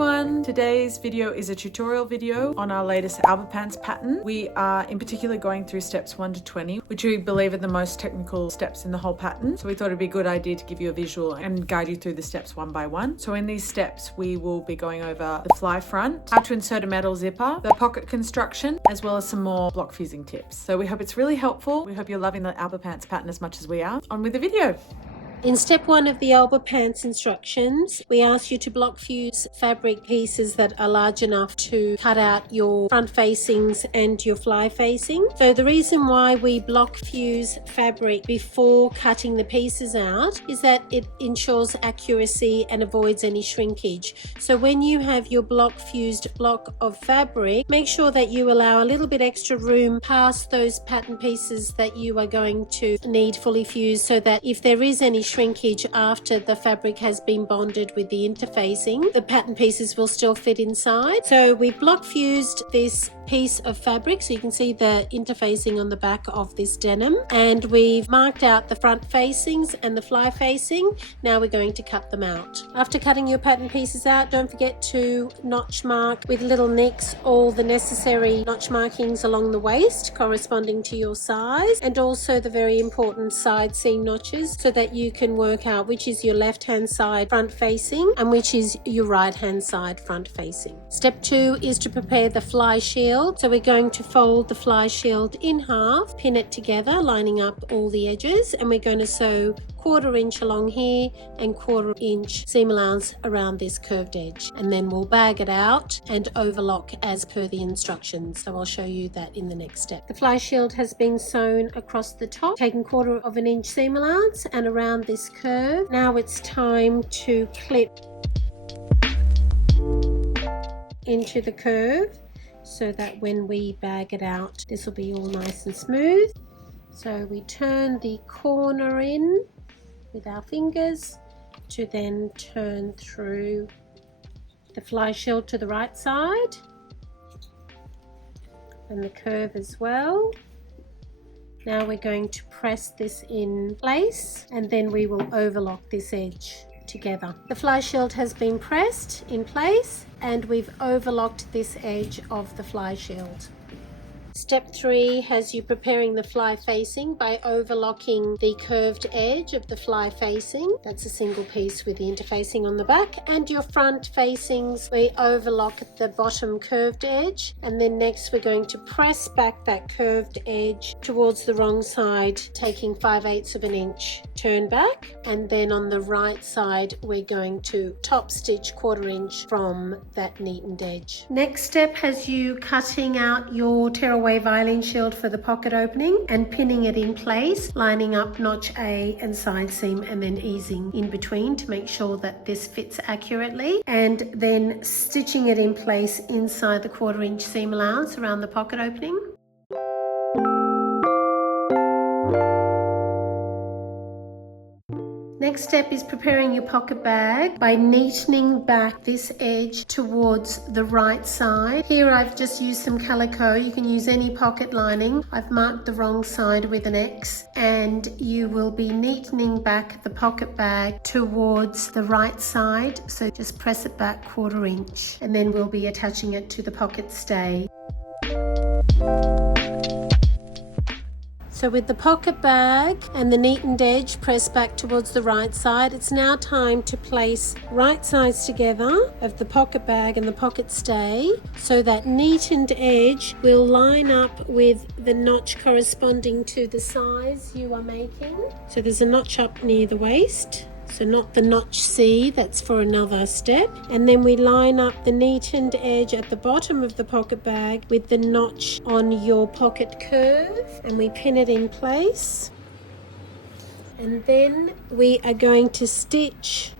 everyone! Today's video is a tutorial video on our latest Alba pants pattern. We are in particular going through steps 1 to 20, which we believe are the most technical steps in the whole pattern. So we thought it'd be a good idea to give you a visual and guide you through the steps one by one. So in these steps, we will be going over the fly front, how to insert a metal zipper, the pocket construction, as well as some more block fusing tips. So we hope it's really helpful. We hope you're loving the Alba pants pattern as much as we are. On with the video. In step 1 of the Alba pants instructions, we ask you to block fuse fabric pieces that are large enough to cut out your front facings and your fly facing. So the reason why we block fuse fabric before cutting the pieces out is that it ensures accuracy and avoids any shrinkage. So when you have your block fused block of fabric, make sure that you allow a little bit extra room past those pattern pieces that you are going to need fully fused, so that if there is any shrinkage after the fabric has been bonded with the interfacing, the pattern pieces will still fit inside. So we block fused this piece of fabric, so you can see the interfacing on the back of this denim, and we've marked out the front facings and the fly facing. Now we're going to cut them out. After cutting your pattern pieces out, don't forget to notch mark with little nicks all the necessary notch markings along the waist corresponding to your size, and also the very important side seam notches, so that you can work out which is your left hand side front facing and which is your right hand side front facing. Step 2 is to prepare the fly shield. So we're going to fold the fly shield in half, pin it together, lining up all the edges, and we're going to sew 1/4 inch along here and 1/4 inch seam allowance around this curved edge, and then we'll bag it out and overlock as per the instructions. So I'll show you that in the next step. The fly shield has been sewn across the top, taking 1/4 inch seam allowance and around this curve. Now it's time to clip into the curve, so that when we bag it out, this will be all nice and smooth. So we turn the corner in with our fingers to then turn through the fly shield to the right side, and the curve as well. Now we're going to press this in place, and then we will overlock this edge together. The fly shield has been pressed in place, and we've overlocked this edge of the fly shield. Step 3 has you preparing the fly facing by overlocking the curved edge of the fly facing. That's a single piece with the interfacing on the back, and your front facings, we overlock the bottom curved edge, and then next we're going to press back that curved edge towards the wrong side, taking 5/8 inch turn back, and then on the right side we're going to top stitch 1/4 inch from that neatened edge. Next step has you cutting out your tearaway violin shield for the pocket opening and pinning it in place, lining up notch A and side seam, and then easing in between to make sure that this fits accurately, and then stitching it in place inside the 1/4 inch seam allowance around the pocket opening. Next step is preparing your pocket bag by neatening back this edge towards the right side. Here I've just used some calico. You can use any pocket lining. I've marked the wrong side with an X, and you will be neatening back the pocket bag towards the right side. So just press it back 1/4 inch, and then we'll be attaching it to the pocket stay. So with the pocket bag and the neatened edge pressed back towards the right side, it's now time to place right sides together of the pocket bag and the pocket stay, so that neatened edge will line up with the notch corresponding to the size you are making. So there's a notch up near the waist, so not the notch C, that's for another step. And then we line up the neatened edge at the bottom of the pocket bag with the notch on your pocket curve, and we pin it in place. And then we are going to stitch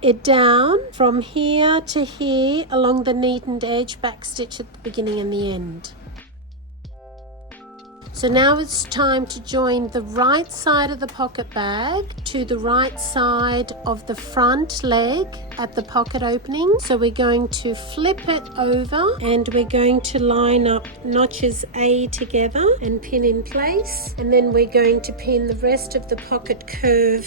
it down from here to here along the neatened edge, back stitch at the beginning and the end. So now it's time to join the right side of the pocket bag to the right side of the front leg at the pocket opening. So we're going to flip it over, and we're going to line up notches A together and pin in place, and then we're going to pin the rest of the pocket curve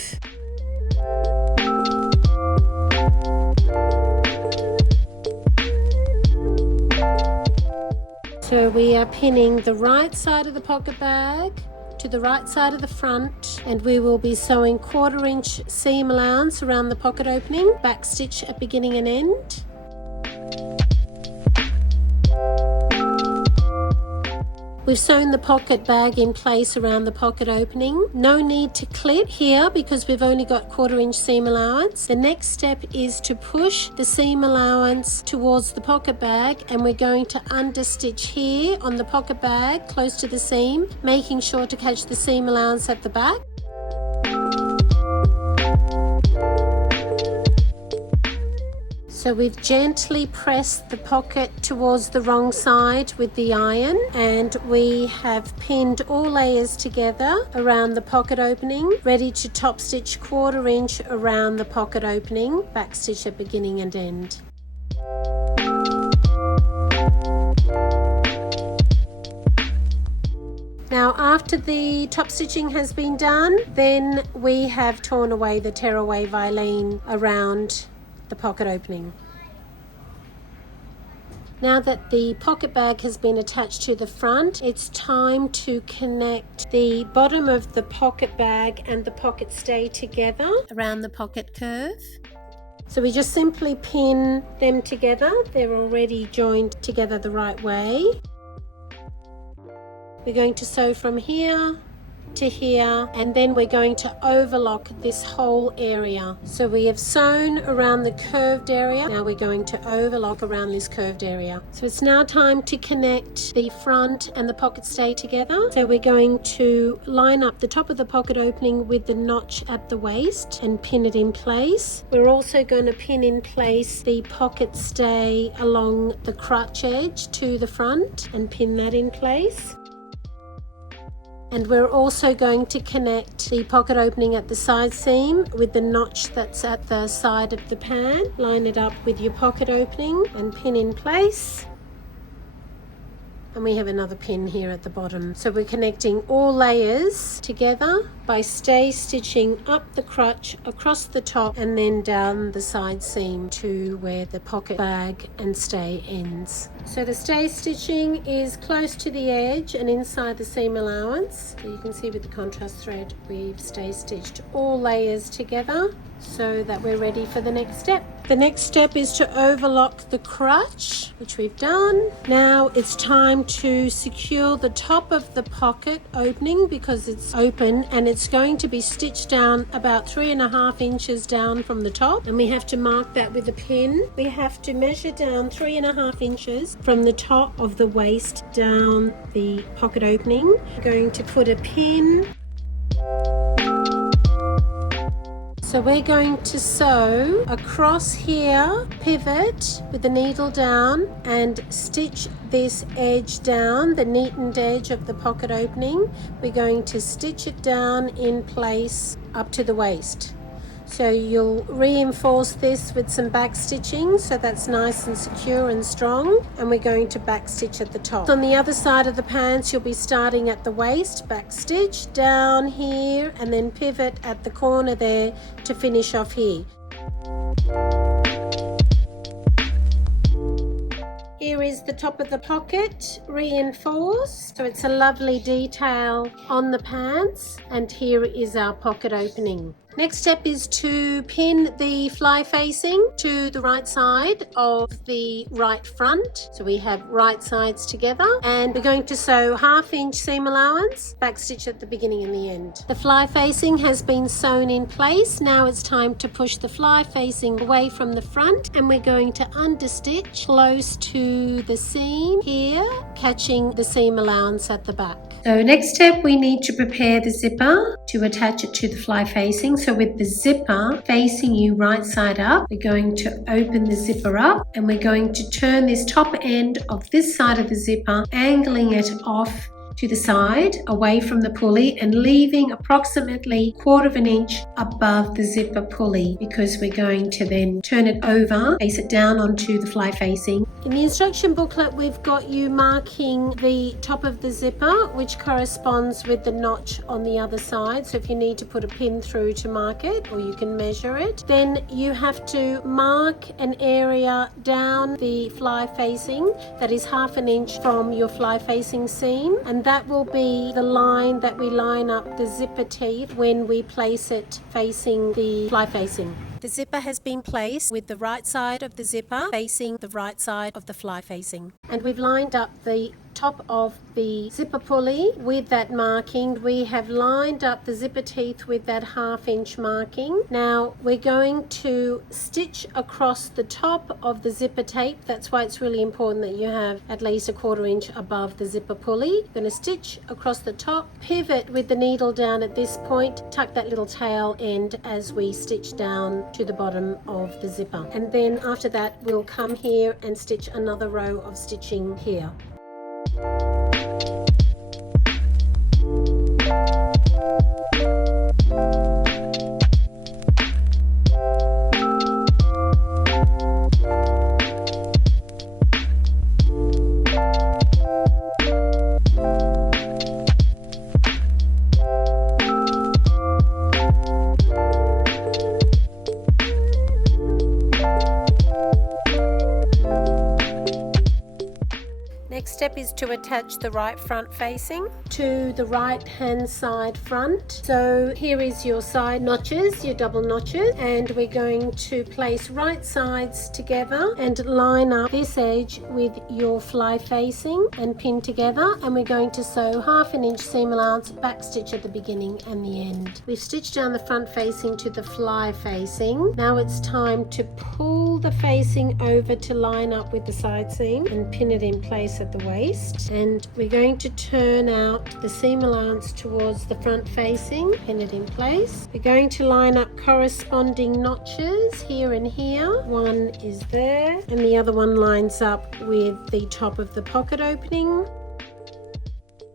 So we are pinning the right side of the pocket bag to the right side of the front, and we will be sewing 1/4 inch seam allowance around the pocket opening, back stitch at beginning and end. We've sewn the pocket bag in place around the pocket opening. No need to clip here because we've only got 1/4 inch seam allowance. The next step is to push the seam allowance towards the pocket bag, and we're going to understitch here on the pocket bag close to the seam, making sure to catch the seam allowance at the back. So we've gently pressed the pocket towards the wrong side with the iron, and we have pinned all layers together around the pocket opening, ready to top stitch 1/4 inch around the pocket opening, back stitch at beginning and end. Now after the top stitching has been done, then we have torn away the tearaway Vilene around the pocket opening. Now that the pocket bag has been attached to the front, it's time to connect the bottom of the pocket bag and the pocket stay together around the pocket curve. So we just simply pin them together. They're already joined together the right way. We're going to sew from here to here, and then we're going to overlock this whole area. So we have sewn around the curved area. Now we're going to overlock around this curved area. So it's now time to connect the front and the pocket stay together. So we're going to line up the top of the pocket opening with the notch at the waist and pin it in place. We're also going to pin in place the pocket stay along the crotch edge to the front and pin that in place. And we're also going to connect the pocket opening at the side seam with the notch that's at the side of the pan. Line it up with your pocket opening and pin in place. And we have another pin here at the bottom. So we're connecting all layers together by stay stitching up the crotch, across the top, and then down the side seam to where the pocket bag and stay ends. So the stay stitching is close to the edge and inside the seam allowance. So you can see with the contrast thread, we've stay stitched all layers together so that we're ready for the next step. The next step is to overlock the crotch, which we've done. Now it's time to secure the top of the pocket opening because it's open, and it's going to be stitched down about 3.5 inches down from the top, and we have to mark that with a pin. We have to measure down 3.5 inches from the top of the waist down the pocket opening. We're going to put a pin. So we're going to sew across here, pivot with the needle down, and stitch this edge down, the neatened edge of the pocket opening. We're going to stitch it down in place up to the waist. So you'll reinforce this with some back stitching so that's nice and secure and strong, and we're going to back stitch at the top. On the other side of the pants, you'll be starting at the waist, back stitch down here, and then pivot at the corner there to finish off here. Here is the top of the pocket reinforced, so it's a lovely detail on the pants, and here is our pocket opening. Next step is to pin the fly facing to the right side of the right front. So we have right sides together, and we're going to sew 1/2 inch seam allowance, back stitch at the beginning and the end. The fly facing has been sewn in place. Now it's time to push the fly facing away from the front, and we're going to understitch close to the seam here, catching the seam allowance at the back. So next step, we need to prepare the zipper to attach it to the fly facing. So with the zipper facing you right side up, we're going to open the zipper up, and we're going to turn this top end of this side of the zipper, angling it off to the side away from the pulley and leaving approximately 1/4 inch above the zipper pulley, because we're going to then turn it over, face it down onto the fly facing, In the instruction booklet, we've got you marking the top of the zipper, which corresponds with the notch on the other side. So if you need to put a pin through to mark it, or you can measure it, then you have to mark an area down the fly facing that is 1/2 inch from your fly facing seam, and that will be the line that we line up the zipper teeth when we place it facing the fly facing. The zipper has been placed with the right side of the zipper facing the right side of the fly facing. And we've lined up the top of the zipper pulley with that marking. We have lined up the zipper teeth with that 1/2 inch marking. Now we're going to stitch across the top of the zipper tape. That's why it's really important that you have at least 1/4 inch above the zipper pulley. We're going to stitch across the top, pivot with the needle down at this point, tuck that little tail end as we stitch down to the bottom of the zipper. And then after that, we'll come here and stitch another row of stitching here. Next step is to attach the right front facing to the right hand side front. So here is your side notches, your double notches, and we're going to place right sides together and line up this edge with your fly facing and pin together, and we're going to sew 1/2 inch seam allowance back stitch at the beginning and the end. We've stitched down the front facing to the fly facing. Now it's time to pull the facing over to line up with the side seam and pin it in place at the waist, and we're going to turn out the seam allowance towards the front facing, pin it in place. We're going to line up corresponding notches here and here. One is there and the other one lines up with the top of the pocket opening.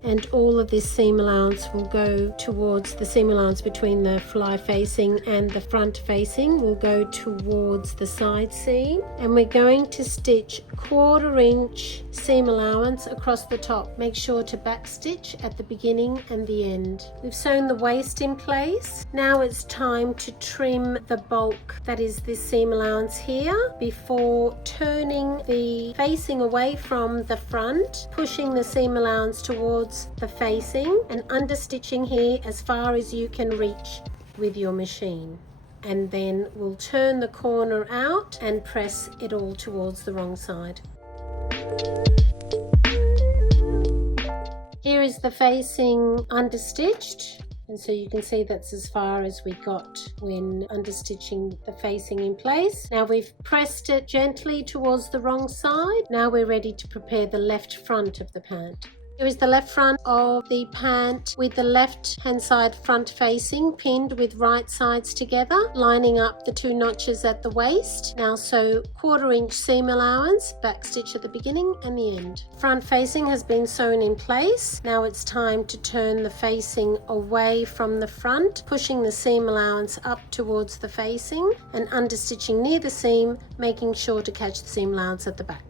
And all of this seam allowance will go towards the seam allowance between the fly facing and the front facing will go towards the side seam, and we're going to stitch 1/4 inch seam allowance across the top. Make sure to back stitch at the beginning and the end. We've sewn the waist in place. Now it's time to trim the bulk, that is this seam allowance here, before turning the facing away from the front, pushing the seam allowance towards the facing and understitching here as far as you can reach with your machine. And then we'll turn the corner out and press it all towards the wrong side. Here is the facing understitched, and so you can see that's as far as we got when understitching the facing in place. Now we've pressed it gently towards the wrong side. Now we're ready to prepare the left front of the pant. Here is the left front of the pant with the left hand side front facing pinned with right sides together, lining up the 2 notches at the waist. Now sew 1/4 inch seam allowance, back stitch at the beginning and the end. Front facing has been sewn in place. Now it's time to turn the facing away from the front, pushing the seam allowance up towards the facing and understitching near the seam, making sure to catch the seam allowance at the back.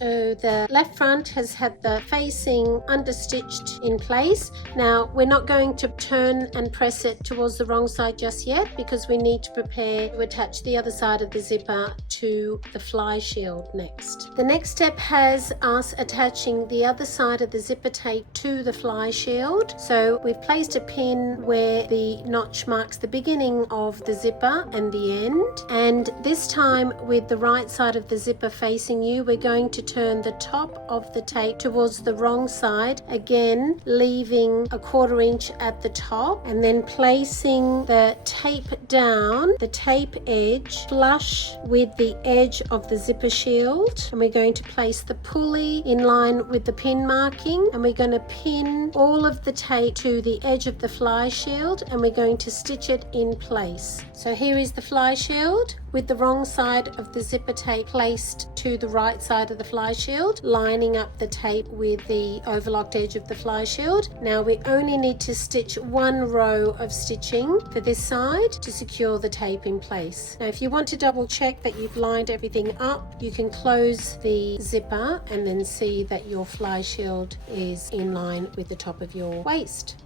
So the left front has had the facing understitched in place. Now we're not going to turn and press it towards the wrong side just yet, because we need to prepare to attach the other side of the zipper to the fly shield next. The next step has us attaching the other side of the zipper tape to the fly shield. So we've placed a pin where the notch marks the beginning of the zipper and the end, and this time with the right side of the zipper facing you, we're going to turn the top of the tape towards the wrong side, again leaving 1/4 inch at the top, and then placing the tape down, the tape edge flush with the edge of the zipper shield, and we're going to place the pulley in line with the pin marking, and we're going to pin all of the tape to the edge of the fly shield, and we're going to stitch it in place. So here is the fly shield. with the wrong side of the zipper tape placed to the right side of the fly shield, lining up the tape with the overlocked edge of the fly shield. Now we only need to stitch one row of stitching for this side to secure the tape in place. Now if you want to double check that you've lined everything up, you can close the zipper and then see that your fly shield is in line with the top of your waist.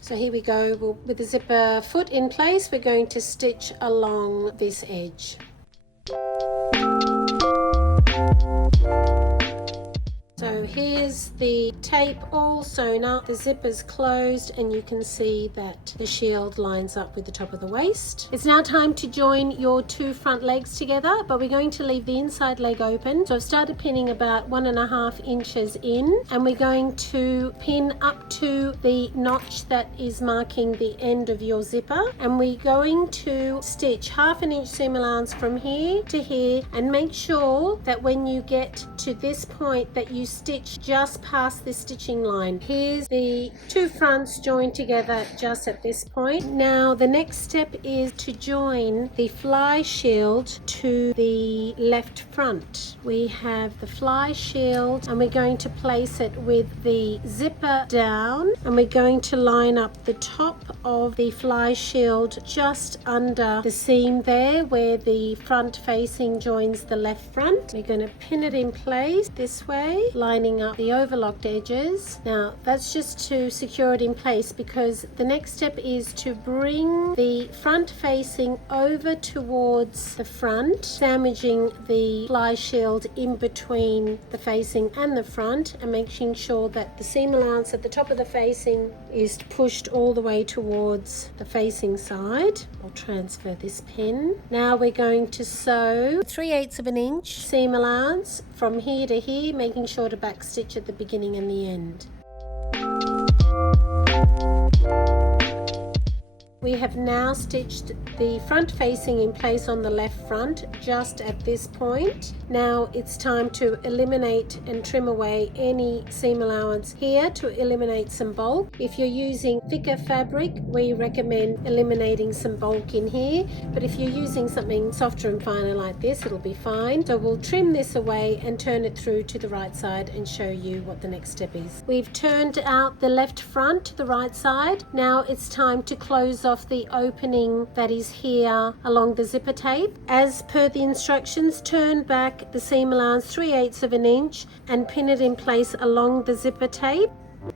So here we go, with the zipper foot in place, we're going to stitch along this edge. So here's the tape all sewn up, the zipper's closed, and you can see that the shield lines up with the top of the waist. It's now time to join your two front legs together, but we're going to leave the inside leg open. So I've started pinning about 1.5 inches in, and we're going to pin up to the notch that is marking the end of your zipper, and we're going to stitch 1/2 inch seam allowance from here to here, and make sure that when you get to this point that you stitch just past this stitching line. Here's the two fronts joined together just at this point. Now the next step is to join the fly shield to the left front. We have the fly shield and we're going to place it with the zipper down, and we're going to line up the top of the fly shield just under the seam there where the front facing joins the left front. We're going to pin it in place this way, lining up the overlocked edges. Now that's just to secure it in place, because the next step is to bring the front facing over towards the front, sandwiching the fly shield in between the facing and the front, and making sure that the seam allowance at the top of the facing is pushed all the way towards the facing side. I'll transfer this pin. Now we're going to sew 3/8 of an inch seam allowance from here to here, making sure to back stitch at the beginning and the end. We have now stitched the front facing in place on the left front just at this point. Now it's time to eliminate and trim away any seam allowance here to eliminate some bulk. If you're using thicker fabric, we recommend eliminating some bulk in here, but if you're using something softer and finer like this, it'll be fine. So we'll trim this away and turn it through to the right side and show you what the next step is. We've turned out the left front to the right side. Now it's time to close off the opening that is here along the zipper tape. As per the instructions, turn back the seam allowance 3/8 of an inch and pin it in place along the zipper tape.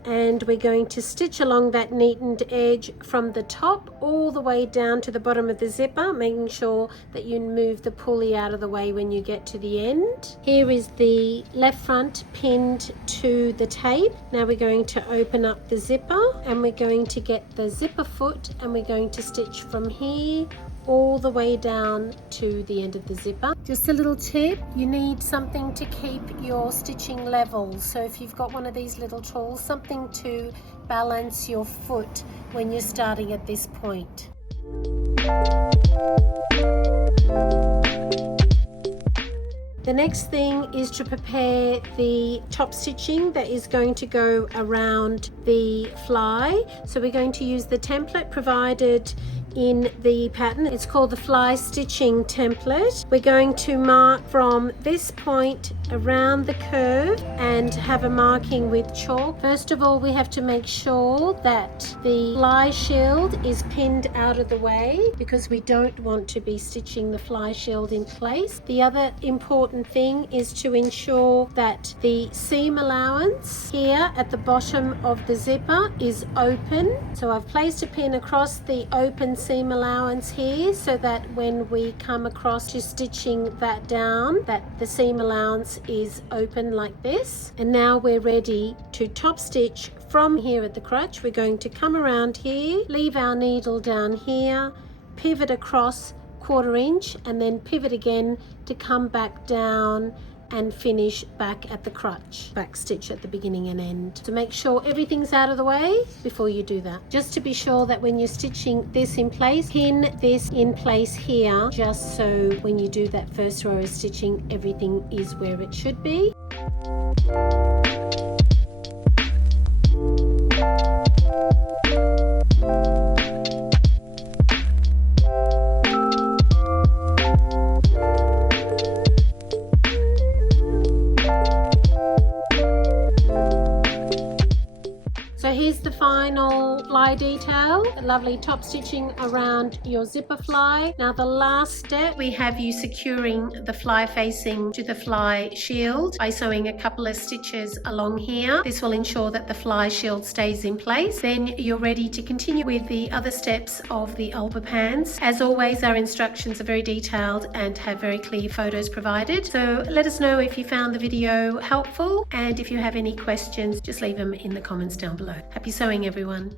And we're going to stitch along that neatened edge from the top all the way down to the bottom of the zipper, making sure that you move the pulley out of the way when you get to the end. Here is the left front pinned to the tape. Now we're going to open up the zipper, and we're going to get the zipper foot, and we're going to stitch from here all the way down to the end of the zipper. Just a little tip, you need something to keep your stitching level. So if you've got one of these little tools, something to balance your foot when you're starting at this point. The next thing is to prepare the top stitching that is going to go around the fly. So we're going to use the template provided in the pattern. It's called the fly stitching template. We're going to mark from this point around the curve and have a marking with chalk. First of all, we have to make sure that the fly shield is pinned out of the way, because we don't want to be stitching the fly shield in place. The other important thing is to ensure that the seam allowance here at the bottom of the zipper is open. So I've placed a pin across the open seam allowance here, so that when we come across to stitching that down, that the seam allowance is open like this. And now we're ready to top stitch from here at the crotch. We're going to come around here, leave our needle down here, pivot across 1/4 inch, and then pivot again to come back down and finish back at the crotch. Back stitch at the beginning and end. So make sure everything's out of the way before you do that. Just to be sure that when you're stitching this in place, pin this in place here, just so when you do that first row of stitching, everything is where it should be. detail, lovely top stitching around your zipper fly. Now the last step, we have you securing the fly facing to the fly shield by sewing a couple of stitches along here. This will ensure that the fly shield stays in place. Then you're ready to continue with the other steps of the Alba pants. As always, our instructions are very detailed and have very clear photos provided. So let us know if you found the video helpful, and if you have any questions, just leave them in the comments down below. Happy sewing, everyone.